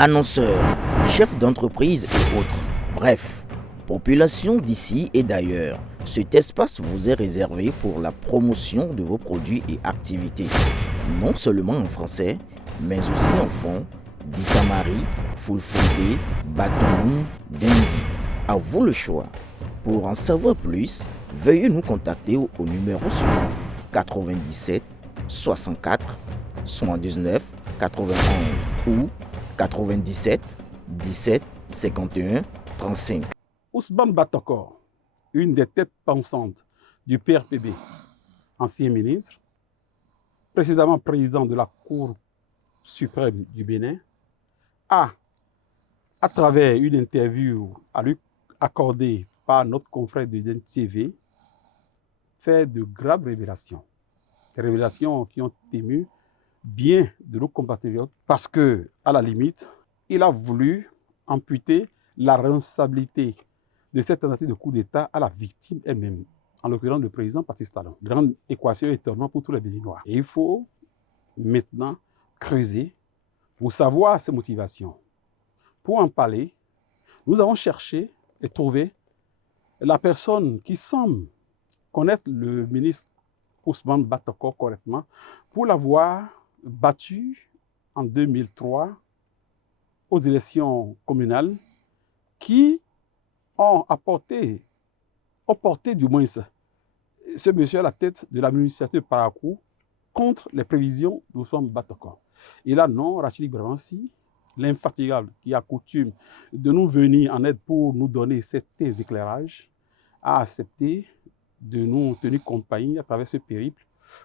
annonceurs, chefs d'entreprise et autres. Bref, population d'ici et d'ailleurs, cet espace vous est réservé pour la promotion de vos produits et activités, non seulement en français, mais aussi en fond, Ditamari, Fulfulde, Batoum, Dendi. À vous le choix. Pour en savoir plus, veuillez nous contacter au numéro suivant 97 64 79 91 ou 97 17 51 35. Ousmane Batokor, une des têtes pensantes du PRPB, ancien ministre, précédemment président de la Cour suprême du Bénin, a, à travers une interview à lui accordée par notre confrère de DNTV, fait de graves révélations. Des révélations qui ont ému bien de nos compatriotes parce que, à la limite, il a voulu amputer la responsabilité de cette tentative de coup d'État à la victime elle-même, en l'occurrence le président Patrice Talon. Grande équation étonnante pour tous les Béninois. Et il faut maintenant creuser pour savoir ses motivations. Pour en parler, nous avons cherché et trouvé la personne qui semble connaître le ministre Ousmane Batokor correctement pour l'avoir battu en 2003 aux élections communales qui ont porté du moins ce monsieur à la tête de la municipalité de Parakou contre les prévisions d'Ousmane Batokor. Et là, non, Rachid Bravansi, l'infatigable qui a coutume de nous venir en aide pour nous donner certains éclairages, a accepté de nous tenir compagnie à travers ce périple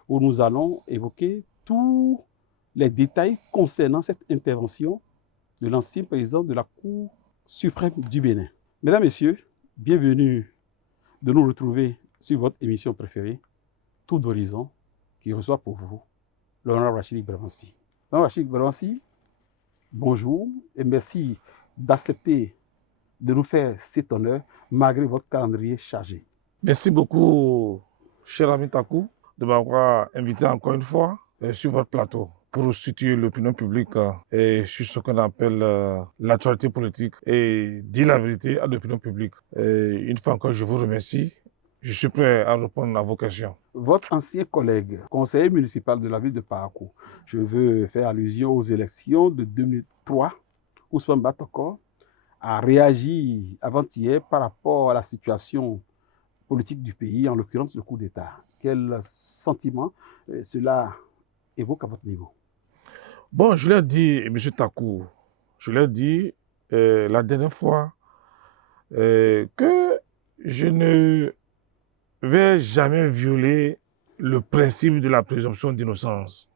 où nous allons évoquer tous les détails concernant cette intervention de l'ancien président de la Cour suprême du Bénin. Mesdames, Messieurs, bienvenue de nous retrouver sur votre émission préférée, Tour d'horizon, qui reçoit pour vous l'honorable Rachid Bravansi. L'honorable Rachid Bravansi, bonjour et merci d'accepter de nous faire cet honneur malgré votre calendrier chargé. Merci beaucoup, cher ami Takou, de m'avoir invité encore une fois sur votre plateau pour situer l'opinion publique et sur ce qu'on appelle l'actualité politique et dire la vérité à l'opinion publique. Une fois encore, je vous remercie. Je suis prêt à répondre à vos questions. Votre ancien collègue, conseiller municipal de la ville de Parakou, je veux faire allusion aux élections de 2003, Ousmane Batokor a réagi avant-hier par rapport à la situation politique du pays, en l'occurrence le coup d'État. Quel sentiment cela évoque à votre niveau? Bon, je l'ai dit, M. Takou, je l'ai dit la dernière fois que je ne vais jamais violer le principe de la présomption d'innocence,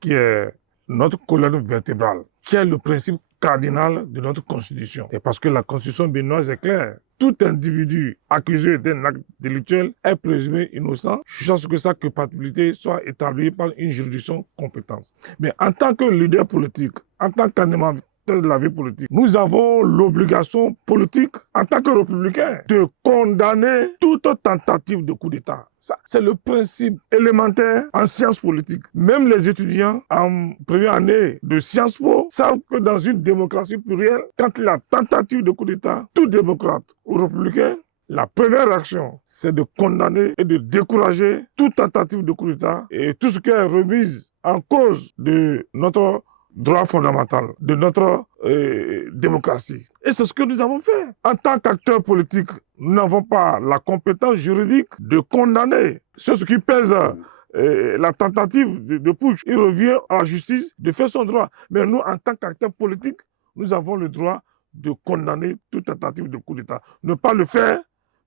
qui est notre colonne vertébrale, qui est le principe cardinal de notre Constitution. Et parce que la Constitution béninoise est claire, tout individu accusé d'un acte délictuel est présumé innocent jusqu'à ce que sa culpabilité soit établie par une juridiction compétente. Mais en tant que leader politique, en tant qu'animateur de la vie politique, nous avons l'obligation politique, en tant que républicains, de condamner toute tentative de coup d'État. Ça, c'est le principe élémentaire en sciences politiques. Même les étudiants en première année de Sciences Po savent que dans une démocratie plurielle, quand il y a tentative de coup d'État, tout démocrate ou républicain, la première action, c'est de condamner et de décourager toute tentative de coup d'État et tout ce qui est remise en cause de notre droit fondamental, de notre démocratie. Et c'est ce que nous avons fait. En tant qu'acteurs politiques, nous n'avons pas la compétence juridique de condamner ce qui pèse la tentative de putsch. Il revient à la justice de faire son droit. Mais nous, en tant qu'acteurs politiques, nous avons le droit de condamner toute tentative de coup d'État. Ne pas le faire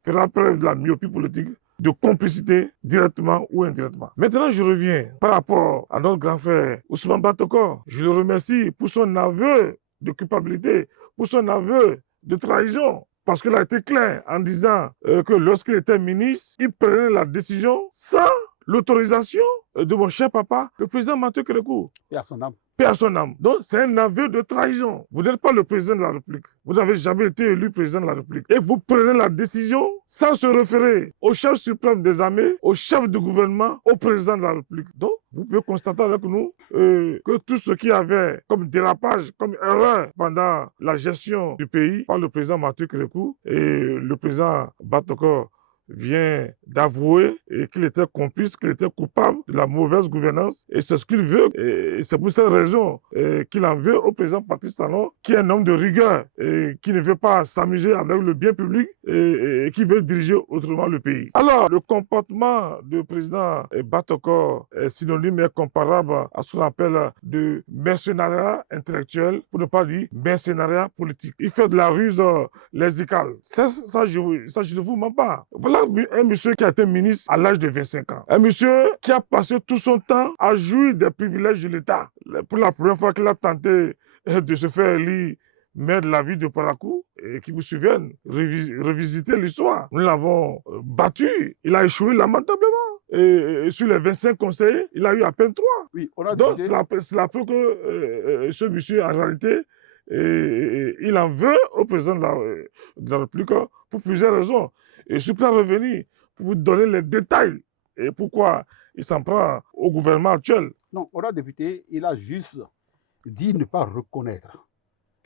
fera preuve de la myopie politique, de complicité directement ou indirectement. Maintenant, je reviens par rapport à notre grand frère Ousmane Batokor. Je le remercie pour son aveu de culpabilité, pour son aveu de trahison, parce qu'il a été clair en disant que lorsqu'il était ministre, il prenait la décision sans l'autorisation de mon cher papa, le président Mathieu Kérékou. Et à son âme. Paix à son âme. Donc, c'est un aveu de trahison. Vous n'êtes pas le président de la République. Vous n'avez jamais été élu président de la République. Et vous prenez la décision sans se référer au chef suprême des armées, au chef du gouvernement, au président de la République. Donc, vous pouvez constater avec nous que tout ce qui avait comme dérapage, comme erreur pendant la gestion du pays par le président Mathieu Kérékou et le président Batoko vient d'avouer qu'il était complice, qu'il était coupable de la mauvaise gouvernance. Et c'est ce qu'il veut. Et c'est pour cette raison qu'il en veut au président Patrice Talon, qui est un homme de rigueur et qui ne veut pas s'amuser avec le bien public et qui veut diriger autrement le pays. Alors, le comportement du président Batoko est synonyme et comparable à ce qu'on appelle de mercenariat intellectuel, pour ne pas dire mercenariat politique. Il fait de la ruse lésicale. Ça, je ne vous mens pas. Voilà un monsieur qui a été ministre à l'âge de 25 ans. Un monsieur qui a passé tout son temps à jouir des privilèges de l'État. Pour la première fois qu'il a tenté de se faire élire maire de la ville de Parakou, et qui vous souviennent, revisiter l'histoire. Nous l'avons battu. Il a échoué lamentablement. Et sur les 25 conseillers, il a eu à peine 3. Oui, on a donc, c'est la preuve que ce monsieur, en réalité, il en veut au président de la République pour plusieurs raisons. Et je suis prêt à revenir pour vous donner les détails et pourquoi il s'en prend au gouvernement actuel. Non, on a député, il a juste dit ne pas reconnaître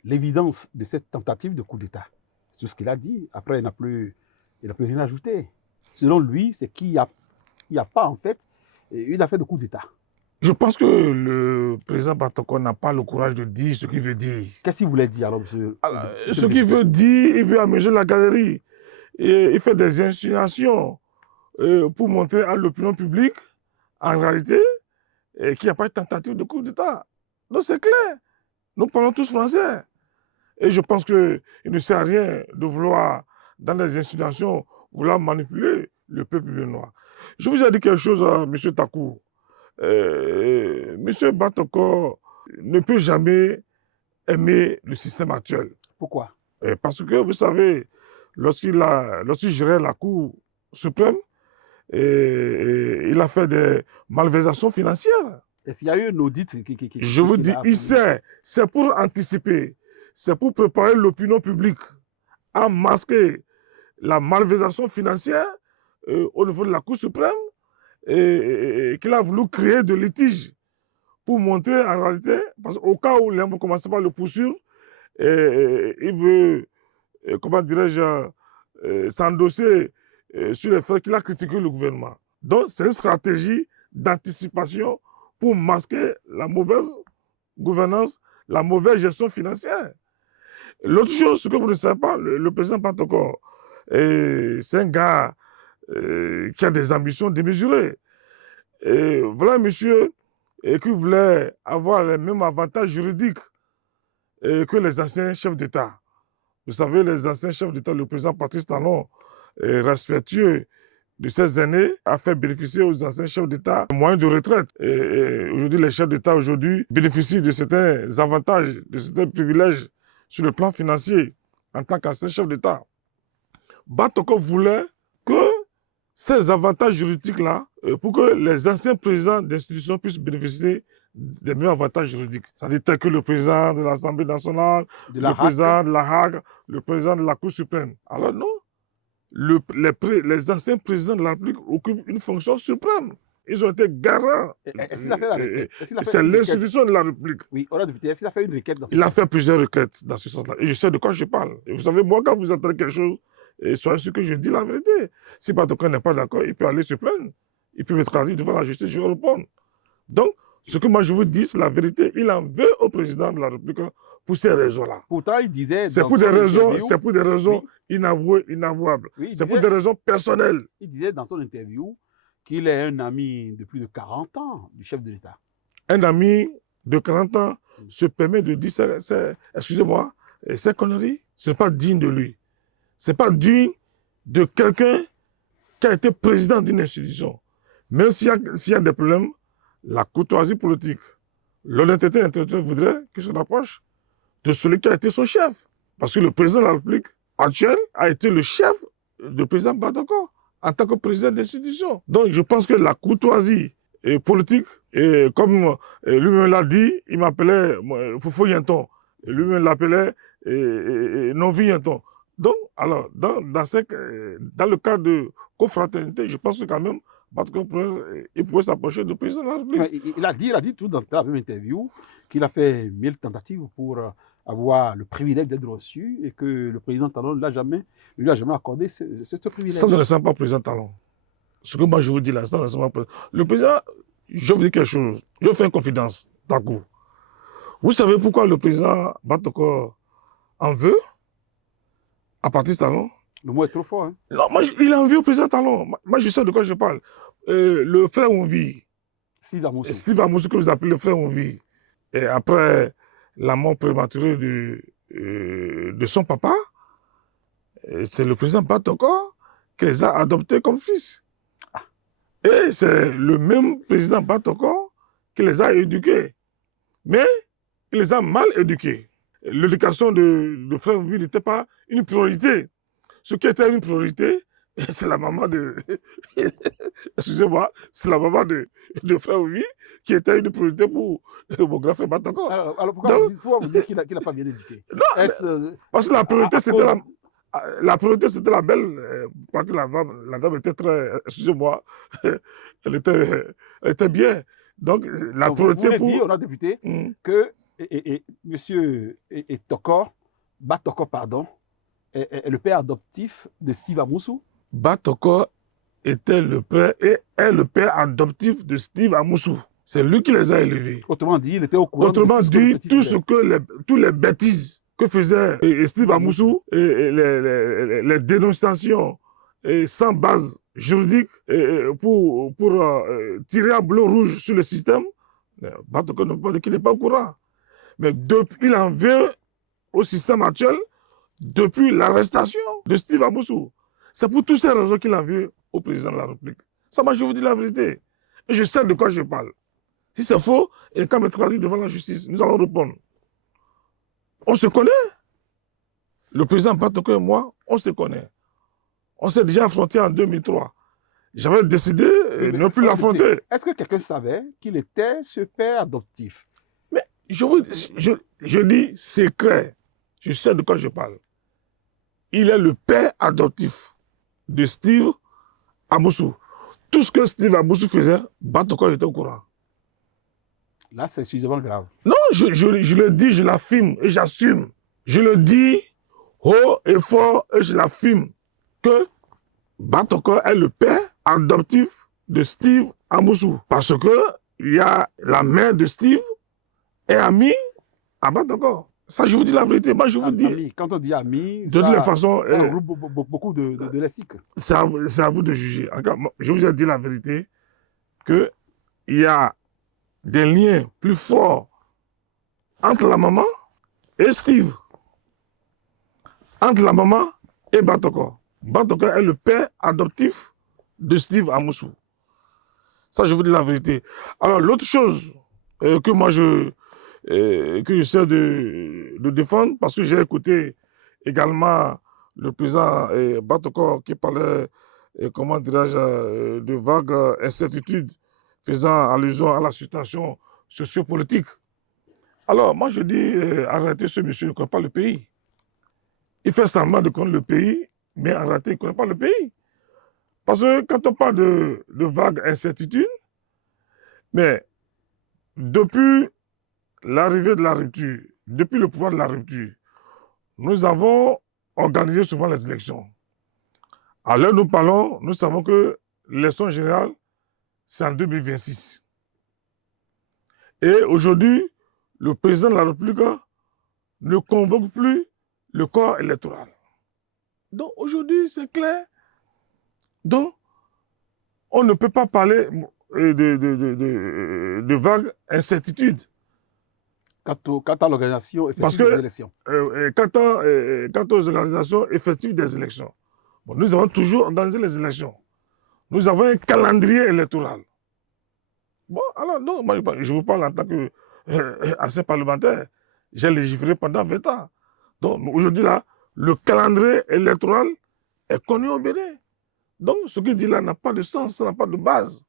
l'évidence de cette tentative de coup d'État. C'est tout ce qu'il a dit. Après, il n'a plus rien ajouté. Selon lui, c'est qu'il n'y a pas en fait une affaire de coup d'État. Je pense que le président Batoko n'a pas le courage de dire ce qu'il veut dire. Qu'est-ce qu'il voulait dire alors, monsieur? Ce qu'il veut dire, il veut amuser la galerie. Et il fait des insinuations pour montrer à l'opinion publique, en réalité, qu'il n'y a pas de tentative de coup d'État. Donc c'est clair. Nous parlons tous français. Et je pense qu'il ne sert à rien de vouloir, dans des insinuations, vouloir manipuler le peuple béninois. Je vous ai dit quelque chose, M. Takou. M. Batoko ne peut jamais aimer le système actuel. Pourquoi? Parce que, vous savez, lorsqu'il gérait la Cour suprême, il a fait des malversations financières. Est-ce qu'il y a eu un audit Je vous dis, il sait, c'est pour anticiper, c'est pour préparer l'opinion publique à masquer la malversation financière au niveau de la Cour suprême et qu'il a voulu créer de litiges pour montrer en réalité, parce qu'au cas où les gens vont commencer par le poursuivre, il veut, comment dirais-je, s'endosser sur le fait qu'il a critiqué le gouvernement. Donc, c'est une stratégie d'anticipation pour masquer la mauvaise gouvernance, la mauvaise gestion financière. L'autre chose, ce que vous ne savez pas, le président Batoko, c'est un gars qui a des ambitions démesurées. Et voilà un monsieur qui voulait avoir les mêmes avantages juridiques que les anciens chefs d'État. Vous savez, les anciens chefs d'État, le président Patrice Talon, respectueux de ces années, a fait bénéficier aux anciens chefs d'État des moyens de retraite. Et aujourd'hui, les chefs d'État bénéficient de certains avantages, de certains privilèges sur le plan financier en tant qu'ancien chef d'État. Batoko voulait que ces avantages juridiques-là, pour que les anciens présidents d'institutions puissent bénéficier des mêmes avantages juridiques. C'est-à-dire tel que le président de l'Assemblée nationale, le président de la Hague, le président de la Cour suprême. Alors non, les anciens présidents de la République occupent une fonction suprême. Ils ont été garants. Est-ce qu'il a fait la requête? C'est l'institution de la République. Oui, on a député. Est-ce qu'il a fait une requête dans ce sens? Il a fait plusieurs requêtes dans ce sens-là. Et je sais de quoi je parle. Et vous savez, moi, quand vous entendez quelque chose, soyez sûr que je dis la vérité. Si Batoko n'est pas d'accord, il peut aller se plaindre. Il peut me traduire devant la justice, je vais répondre. Donc, ce que moi je vous dis, c'est la vérité. Il en veut au président de la République pour ces raisons-là. Pourtant, il disait... C'est pour des raisons inavouées, inavouables. Oui, c'est pour des raisons personnelles. Il disait dans son interview qu'il est un ami de plus de 40 ans du chef de l'État. Un ami de 40 ans se permet de dire, excusez-moi, ces conneries. Ce n'est pas digne de lui. Ce n'est pas digne de quelqu'un qui a été président d'une institution. Même s'il y a des problèmes, la courtoisie politique, l'honnêteté intellectuelle voudrait qu'il se rapproche de celui qui a été son chef. Parce que le président de la République actuel a été le chef du président Batoko en tant que président d'institution. Donc, je pense que la courtoisie politique, et comme lui-même l'a dit, il m'appelait Foufou Yenton. Lui-même l'appelait Novi Yenton. Donc, alors, dans le cadre de confraternité, je pense que quand même, il pouvait s'approcher du président de la République. Il a dit tout dans la même interview qu'il a fait 1000 tentatives pour avoir le privilège d'être reçu et que le président Talon ne lui a jamais accordé ce privilège. Ça ne ressemble pas au président Talon. Ce que moi je vous dis là, ça ne ressemble pas. Le président, je vous dis quelque chose, je vous fais une confidence, Takou. Vous savez pourquoi le président Batoko en veut à partir de Talon? Le mot est trop fort. Hein? Non, moi, il a envie au président Talon. Moi, je sais de quoi je parle. Le frère Onvi, Steve Amoussou, que vous appelez le frère Onvi, et après la mort prématurée de son papa, c'est le président Batoko qui les a adoptés comme fils. Et c'est le même président Batoko qui les a éduqués. Mais il les a mal éduqués. L'éducation de frère Onvi n'était pas une priorité. Ce qui était une priorité, c'est la maman de... Excusez-moi, c'est la maman de frère Onvi qui était une priorité pour mon grand frère Batoko. Alors pourquoi vous dites qu'il n'a pas bien éduqué? Non, parce que la priorité, c'était la priorité, c'était la belle. Parce que la dame était très... Excusez-moi, elle était bien. Donc, la priorité pour... On a député que monsieur Batoko, pardon, est le père adoptif de Steve Amoussou. Batoko était le père et est le père adoptif de Steve Amoussou. C'est lui qui les a élevés. Autrement dit, il était au courant. Autrement dit, tous les bêtises que faisait Steve Amoussou, et les dénonciations sans base juridique pour tirer à bleu rouge sur le système, Batoko ne peut pas dire qu'il n'est pas au courant. Mais il en veut au système actuel depuis l'arrestation de Steve Amoussou. C'est pour toutes ces raisons qu'il en veut au président de la République. Ça, moi, je vous dis la vérité. Et je sais de quoi je parle. Si c'est faux, il quand me traduire devant la justice. Nous allons répondre. On se connaît. Le président Batoko et moi, on se connaît. On s'est déjà affronté en 2003. J'avais décidé de ne plus l'affronter. Est-ce que quelqu'un savait qu'il était ce père adoptif? Mais je dis secret. Je sais de quoi je parle. Il est le père adoptif de Steve Amoussou. Tout ce que Steve Amoussou faisait, Batoko était au courant. Là, c'est suffisamment grave. Non, je le dis, je l'affirme et j'assume. Je le dis haut et fort et je l'affirme que Batoko est le père adoptif de Steve Amoussou. Parce que il y a la mère de Steve est amie à Batoko. Ça, je vous dis la vérité. Moi, je vous dis. Ami. Quand on dit ami, de toutes les façons, ça regroupe beaucoup de lexiques. C'est à vous de juger. Encore, je vous ai dit la vérité qu'il y a des liens plus forts entre la maman et Steve. Entre la maman et Batoko. Batoko est le père adoptif de Steve Amoussou. Ça, je vous dis la vérité. Alors, l'autre chose que moi, que j'essaie de défendre, parce que j'ai écouté également le président Batoko qui parlait, comment dirais-je, de vagues incertitudes faisant allusion à la situation sociopolitique. Alors, moi, je dis, arrêtez, ce monsieur ne connaît pas le pays. Il fait semblant de connaître le pays, mais en réalité, il ne connaît pas le pays. Parce que quand on parle de vagues incertitudes, mais depuis l'arrivée de la rupture, depuis le pouvoir de la rupture, nous avons organisé souvent les élections. À l'heure où nous parlons, nous savons que l'élection générale, c'est en 2026. Et aujourd'hui, le président de la République ne convoque plus le corps électoral. Donc aujourd'hui, c'est clair. Donc, on ne peut pas parler de vagues incertitudes. Quant à l'organisation effective des élections. Quant aux organisations effectives des élections. Bon, nous avons toujours organisé les élections. Nous avons un calendrier électoral. Bon, alors, non, moi, je vous parle en tant qu'ancien parlementaire. J'ai légiféré pendant 20 ans. Donc, aujourd'hui, là, le calendrier électoral est connu au Bénin. Donc, ce qu'il dit là n'a pas de sens, ça n'a pas de base.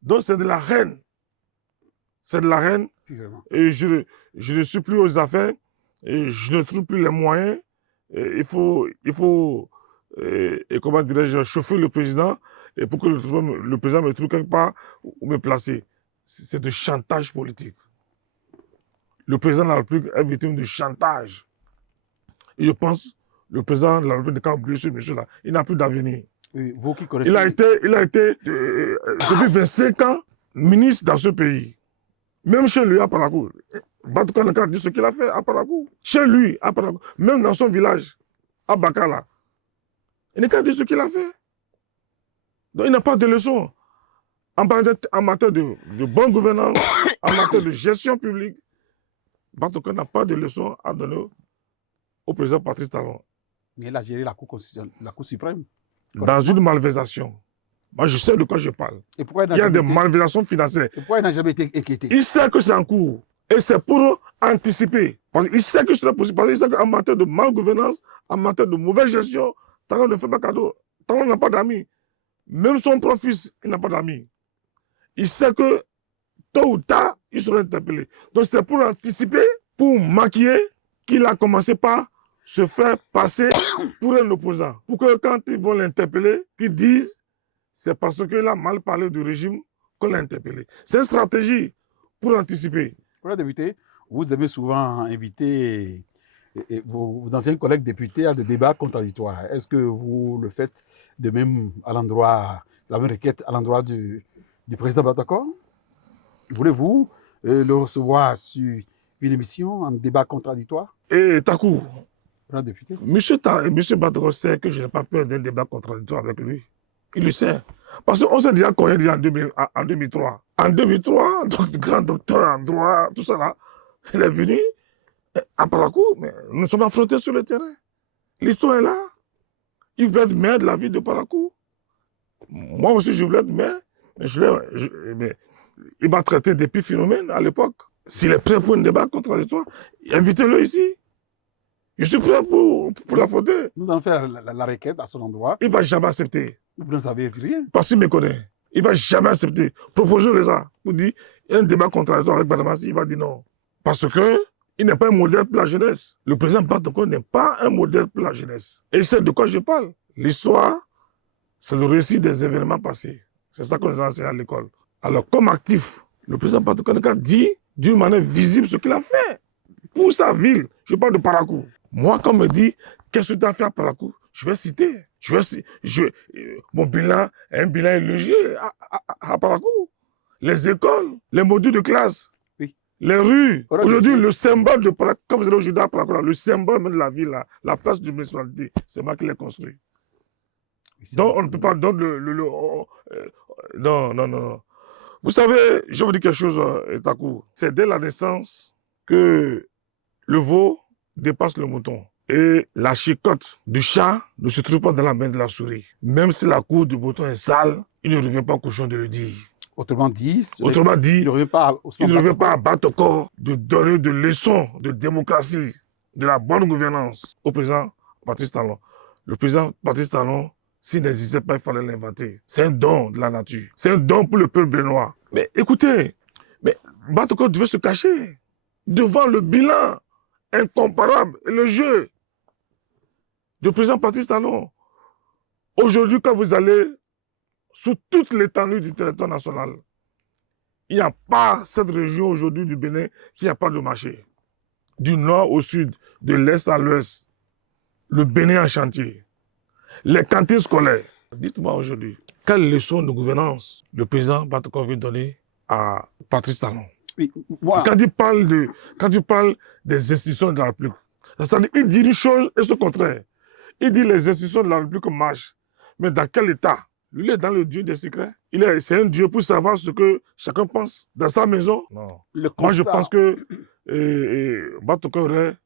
Donc, c'est de la haine. C'est de la haine. Et je ne suis plus aux affaires. Et je ne trouve plus les moyens. Et il faut comment dirais-je, chauffer le président et pour que le président me trouve quelque part où me placer. C'est de chantage politique. Le président de la République est victime de chantage. Et je pense le président de la République, quand oublié ce monsieur-là, il n'a plus d'avenir. Oui, vous qui connaissez... Il a été depuis 25 ans ministre dans ce pays. Même chez lui, à Parakou. Batou Kanaka dit ce qu'il a fait à Parakou. Chez lui, à Parakou. Même dans son village, à Bakala. Il n'a qu'à dire ce qu'il a fait. Donc il n'a pas de leçon. En matière de bonne gouvernance, en matière de gestion publique, Batou Kanaka n'a pas de leçon à donner au président Patrice Talon. Mais il a géré la Cour suprême. Dans une malversation. Moi, je sais de quoi je parle. Et pourquoi il y a des malversations financières. Et pourquoi il n'a jamais été inquiété? Il sait que c'est en cours. Et c'est pour anticiper. Parce qu'il sait que c'est possible. Parce qu'il sait qu'en matière de malgouvernance, en matière de mauvaise gestion, Talon ne fait pas cadeau. Talon n'a pas d'amis. Même son propre fils, il n'a pas d'amis. Il sait que tôt ou tard, il sera interpellé. Donc c'est pour anticiper, pour maquiller, qu'il a commencé par se faire passer pour un opposant. Pour que quand ils vont l'interpeller, qu'ils disent c'est parce qu'il a mal parlé du régime qu'on l'a interpellé. C'est une stratégie pour anticiper. Pour la députée, vous avez souvent invité vos anciens collègues députés à des débats contradictoires. Est-ce que vous le faites de même à l'endroit, la même requête à l'endroit du président Batakor? Voulez-vous le recevoir sur une émission en débat contradictoire? Et Takou, monsieur Batakor sait que je n'ai pas peur d'un débat contradictoire avec lui. Il le sait. Parce qu'on s'est déjà connus en 2003. En 2003, donc, grand docteur en droit, tout ça là, il est venu à Parakou, mais nous sommes affrontés sur le terrain. L'histoire est là. Il voulait être maire de la ville de Parakou. Moi aussi, je voulais être maire, mais il m'a traité d'épiphénomène à l'époque. S'il est prêt pour un débat contradictoire, invitez-le ici. Je suis prêt pour l'affronter. Nous allons faire la requête à son endroit. Il ne va jamais accepter. Vous ne savez rien. Parce qu'il me connaît. Il ne va jamais accepter. Proposez-le ça. Vous dites, il y a un débat contradictoire avec Badamassi, il va dire non. Parce qu'il n'est pas un modèle pour la jeunesse. Le président Batakor n'est pas un modèle pour la jeunesse. Et c'est de quoi je parle. L'histoire, c'est le récit des événements passés. C'est ça qu'on nous a enseigné à l'école. Alors, comme actif, le président Batakor dit d'une manière visible ce qu'il a fait pour sa ville. Je parle de Parakou. Moi, quand on me dit, qu'est-ce que tu as fait à Parakou, je vais citer. Mon bilan est un bilan élogieux à Parakou. Les écoles, les modules de classe, oui. Les rues. Aujourd'hui, le symbole de Parakou, quand vous allez aujourd'hui à Parakou, le symbole même de la ville, la place de municipalité, c'est moi qui l'ai construit. Oui, donc, on ne peut pas donner non. Vous savez, je vous dis quelque chose, Takou. C'est dès la naissance que le veau dépasse le mouton. Et la chicotte du chat ne se trouve pas dans la main de la souris. Même si la cour du mouton est sale, il ne revient pas au cochon de le dire. Autrement dit, il ne revient pas à Batakor de donner des leçons de démocratie, de la bonne gouvernance au président Patrice Talon. Le président Patrice Talon, s'il n'existait pas, il fallait l'inventer. C'est un don de la nature. C'est un don pour le peuple béninois. Mais écoutez, Batakor devait se cacher devant le bilan incomparable et le jeu du président Patrice Talon. Aujourd'hui, quand vous allez sur toute l'étendue du territoire national, il n'y a pas cette région aujourd'hui du Bénin qui n'a pas de marché. Du nord au sud, de l'est à l'ouest, le Bénin en chantier. Les cantines scolaires. Dites-moi aujourd'hui, quelle leçon de gouvernance le président Batakor veut donner à Patrice Talon? Oui, quand il parle des institutions de la République, c'est-à-dire qu'il dit une chose et ce contraire. Il dit les institutions de la République marchent. Mais dans quel état? Lui, il est dans le Dieu des secrets. C'est un Dieu pour savoir ce que chacun pense dans sa maison. Non. Moi, je pense que Batakor aurait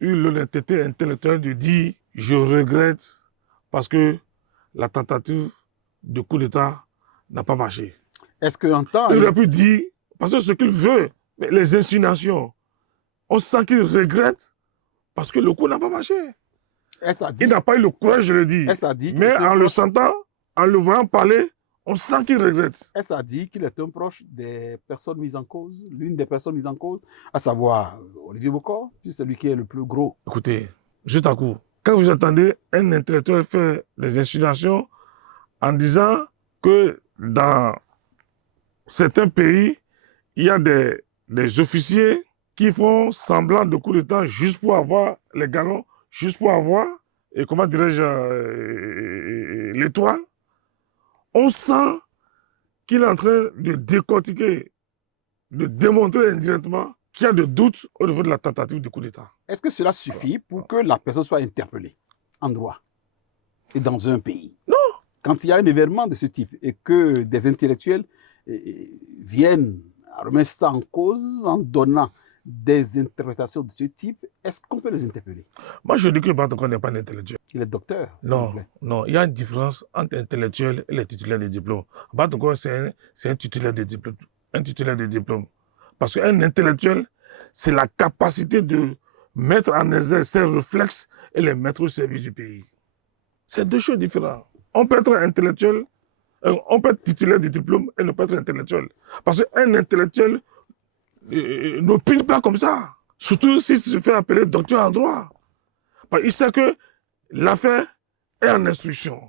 eu l'honnêteté intellectuelle de dire « Je regrette parce que la tentative de coup d'État n'a pas marché. » Est-ce qu'en temps... Il aurait pu dire, parce que ce qu'il veut, mais les insinuations, on sent qu'il regrette parce que le coup n'a pas marché. Il n'a pas eu le courage de le dire. Mais en le sentant, en le voyant parler, on sent qu'il regrette. Est-ce a dit qu'il est un proche des personnes mises en cause, l'une des personnes mises en cause, à savoir Olivier Bokor, c'est celui qui est le plus gros. Écoutez, juste à coup, quand vous entendez un intellectuel faire des insinuations en disant que dans certains pays, il y a des officiers qui font semblant de coup d'État juste pour avoir les galons, juste pour avoir, et comment dirais-je, l'étoile, on sent qu'il est en train de décortiquer, de démontrer indirectement qu'il y a des doutes au niveau de la tentative de coup d'État. Est-ce que cela suffit pour que la personne soit interpellée en droit et dans un pays? Non. Quand il y a un événement de ce type et que des intellectuels viennent remettre ça en cause en donnant des interprétations de ce type, est-ce qu'on peut les interpeller? Moi, je dis que Batoko n'est pas un intellectuel. Il est docteur. Non, non, il y a une différence entre intellectuel et les titulaires de diplôme. Batoko, c'est un titulaire de diplôme. Un titulaire de diplôme. Parce qu'un intellectuel, c'est la capacité de mettre en exergue ses réflexes et les mettre au service du pays. C'est deux choses différentes. On peut être intellectuel, on peut être titulaire de diplôme et ne pas être intellectuel. Parce qu'un intellectuel n'opine pas comme ça. Surtout s'il se fait appeler docteur en droit. Parce qu'il sait que l'affaire est en instruction.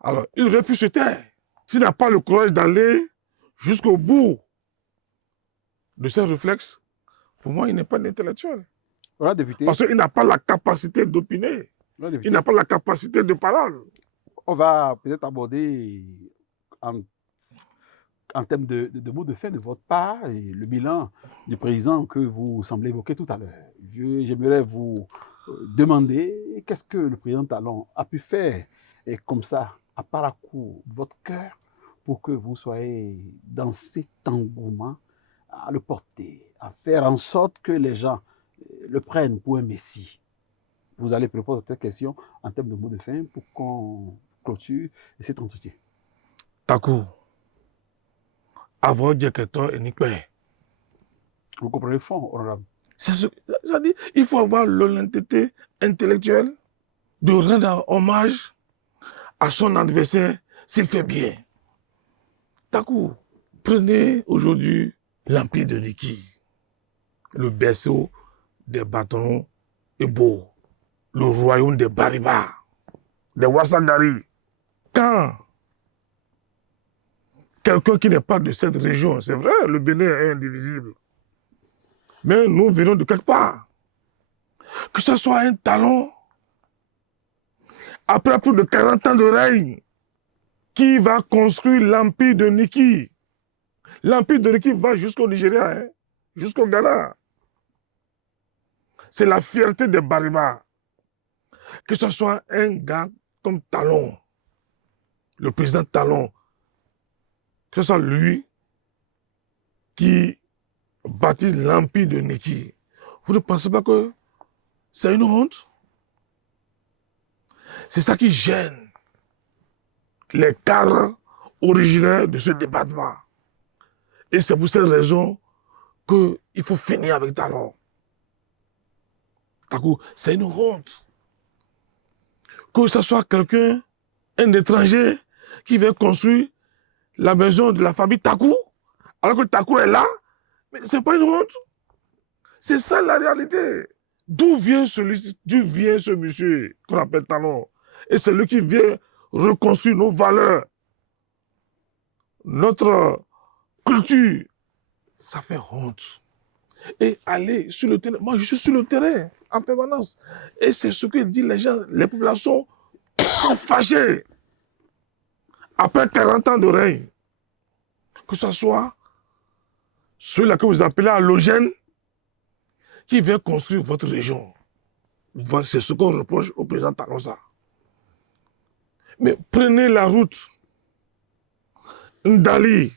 Alors, il aurait pu se taire. S'il n'a pas le courage d'aller jusqu'au bout de ses réflexes, pour moi, il n'est pas un intellectuel. Voilà, député. Parce qu'il n'a pas la capacité d'opiner. Voilà, Il n'a pas la capacité de parole. On va peut-être aborder en termes de mots de fin de votre part et le bilan du président que vous semblez évoquer tout à l'heure. J'aimerais vous demander qu'est-ce que le président Talon a pu faire et comme ça, à parcours votre cœur pour que vous soyez dans cet engouement à le porter, à faire en sorte que les gens le prennent pour un messie. Vous allez répondre à cette question en termes de mots de fin pour qu'on clôture cet entretien. Takou, avoir dit que toi et Nikwe. Vous comprenez le fond, honorable? C'est ce que ça dit. Il faut avoir l'honnêteté intellectuelle de rendre hommage à son adversaire s'il fait bien. Takou, prenez aujourd'hui l'empire de Niki, le berceau des bâtons et beau, le royaume des Bariba, des Wassagari. Quand quelqu'un qui n'est pas de cette région, c'est vrai, le Bénin est indivisible, mais nous venons de quelque part. Que ce soit un talon, après plus de 40 ans de règne, qui va construire l'empire de Niki. L'empire de Niki va jusqu'au Nigeria, hein, jusqu'au Ghana. C'est la fierté des Bariba. Que ce soit un gars comme Talon, le président Talon, que ce soit lui qui bâtisse l'empire de Niki. Vous ne pensez pas que c'est une honte? C'est ça qui gêne les cadres originaires de ce département. Et c'est pour cette raison qu'il faut finir avec Talon. C'est une honte. Que ce soit quelqu'un, un étranger, qui veut construire la maison de la famille Takou, alors que Takou est là, mais ce n'est pas une honte. C'est ça la réalité. D'où vient ce monsieur qu'on appelle Talon? Et c'est lui qui vient reconstruire nos valeurs, notre culture. Ça fait honte. Et aller sur le terrain, moi je suis sur le terrain en permanence. Et c'est ce que disent les gens, les populations sont fâchées. Après 40 ans de règne, que ce soit ceux-là que vous appelez allogènes, qui vient construire votre région. C'est ce qu'on reproche au président Talonsa. Mais prenez la route Ndali,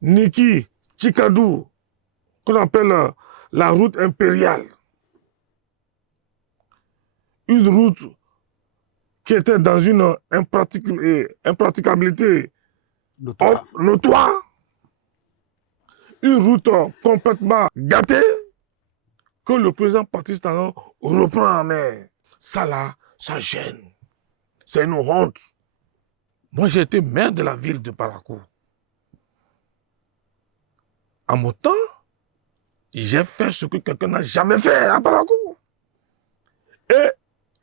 Niki, Chikadou, qu'on appelle la route impériale. Une route qui était dans une impraticabilité notoire. Une route complètement gâtée que le président Patrice Talon reprend en main. Ça là, ça gêne. C'est une honte. Moi, j'ai été maire de la ville de Parakou. À mon temps, j'ai fait ce que quelqu'un n'a jamais fait à Parakou. Et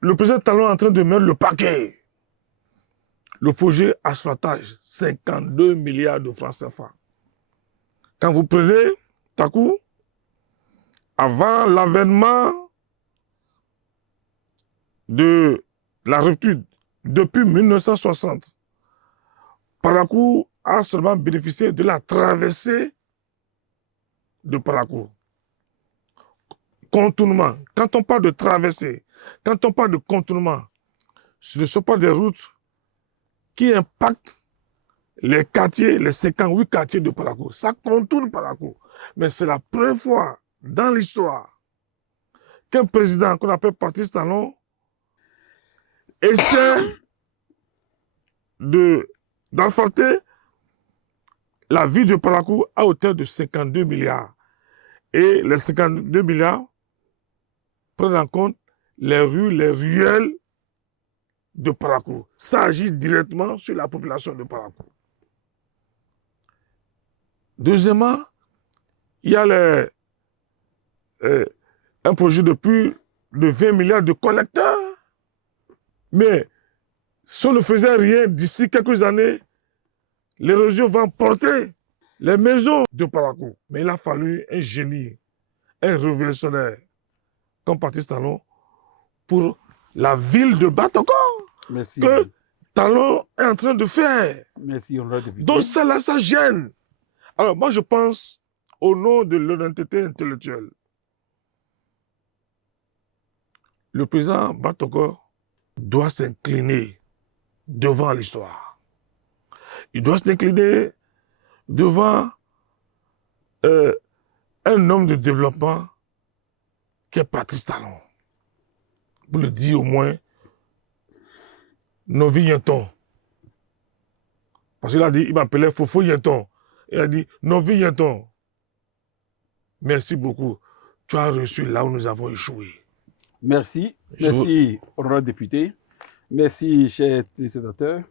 le président Talon est en train de mettre le paquet. Le projet asphaltage, 52 milliards de francs CFA. Quand vous prenez Takou, avant l'avènement de la rupture, depuis 1960, Parakou a seulement bénéficié de la traversée de Parakou. Contournement. Quand on parle de traversée, quand on parle de contournement, ce ne sont pas des routes qui impactent les quartiers, les 58 quartiers de Parakou. Ça contourne Parakou. Mais c'est la première fois dans l'histoire qu'un président qu'on appelle Patrice Talon essaie d'asphalter la ville de Parakou à hauteur de 52 milliards. Et les 52 milliards prennent en compte les rues, les ruelles de Parakou. Ça agit directement sur la population de Parakou. Deuxièmement, il y a un projet de plus de 20 milliards de collecteurs. Mais si on ne faisait rien d'ici quelques années, l'érosion va emporter les maisons de Parakou. Mais il a fallu un génie, un révolutionnaire comme Patrice Talon pour la ville de Batoko que Talon est en train de faire. Merci, honorable député. Donc ça, ça gêne. Alors moi je pense au nom de l'honnêteté intellectuelle. Le président Batoko doit s'incliner devant l'histoire. Il doit s'incliner devant un homme de développement qui est Patrice Talon. Pour le dire au moins, Novi Yenton. Parce qu'il a dit, il m'appelait Fofo Yenton. Il a dit, Novi Yenton. Merci beaucoup. Tu as reçu là où nous avons échoué. Merci. Merci, honorable député. Merci, chers téléspectateurs,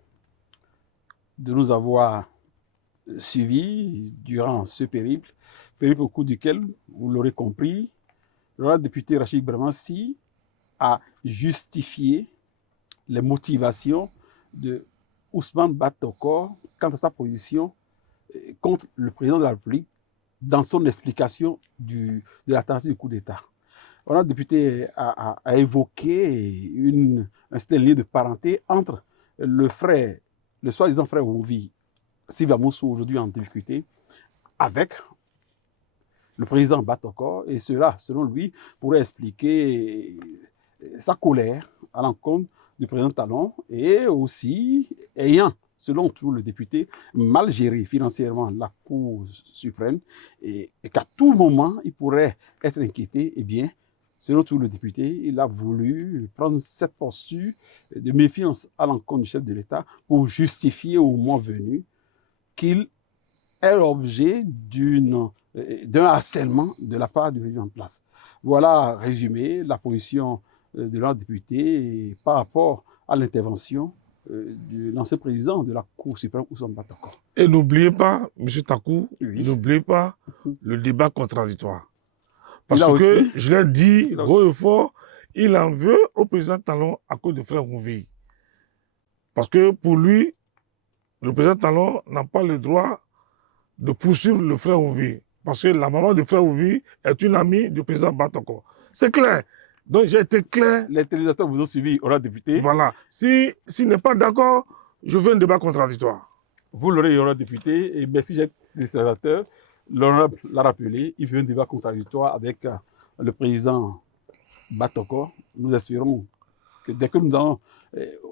de nous avoir suivis durant ce périple au cours duquel, vous l'aurez compris, l'honorable député Rachid Bramassi a justifié les motivations de Ousmane Batoko quant à sa position contre le président de la République dans son explication de la tentative du coup d'État. Le député a évoqué un certain lien de parenté entre le soi-disant frère Ouvi, Sylvain Moussou, aujourd'hui en difficulté, avec le président Batoko, et cela, selon lui, pourrait expliquer sa colère à l'encontre du président Talon et aussi ayant, selon tout le député, mal géré financièrement la Cour suprême et qu'à tout moment, il pourrait être inquiété, eh bien, selon tout le député, il a voulu prendre cette posture de méfiance à l'encontre du chef de l'État pour justifier au moment venu qu'il est l'objet d'un harcèlement de la part du régime en place. Voilà résumé la position de l'honorable député par rapport à l'intervention de l'ancien président de la Cour suprême, Ousmane Batoko. Et n'oubliez pas, M. Takou, Oui. n'oubliez pas le débat contradictoire. Parce que, je l'ai dit haut et fort, il en veut au président Talon à cause de frère Ouvi. Parce que pour lui, le président Talon n'a pas le droit de poursuivre le frère Ouvi. Parce que la maman de frère Ouvi est une amie du président Batoko. C'est clair. Donc j'ai été clair. Les téléspectateurs vous ont suivi, honorable député. Voilà. S'il n'est pas d'accord, je veux un débat contradictoire. Vous l'aurez, honorable député, et merci, chers téléspectateurs. L'honorable l'a rappelé, il veut un débat contradictoire avec le président Batoko. Nous espérons que dès que nous allons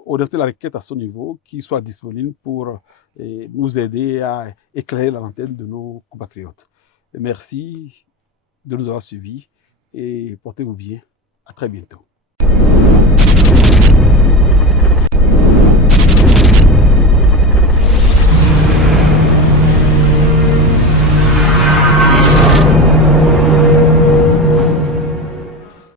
orienter la requête à son niveau, qu'il soit disponible pour nous aider à éclairer la lanterne de nos compatriotes. Et merci de nous avoir suivis et portez-vous bien. À très bientôt.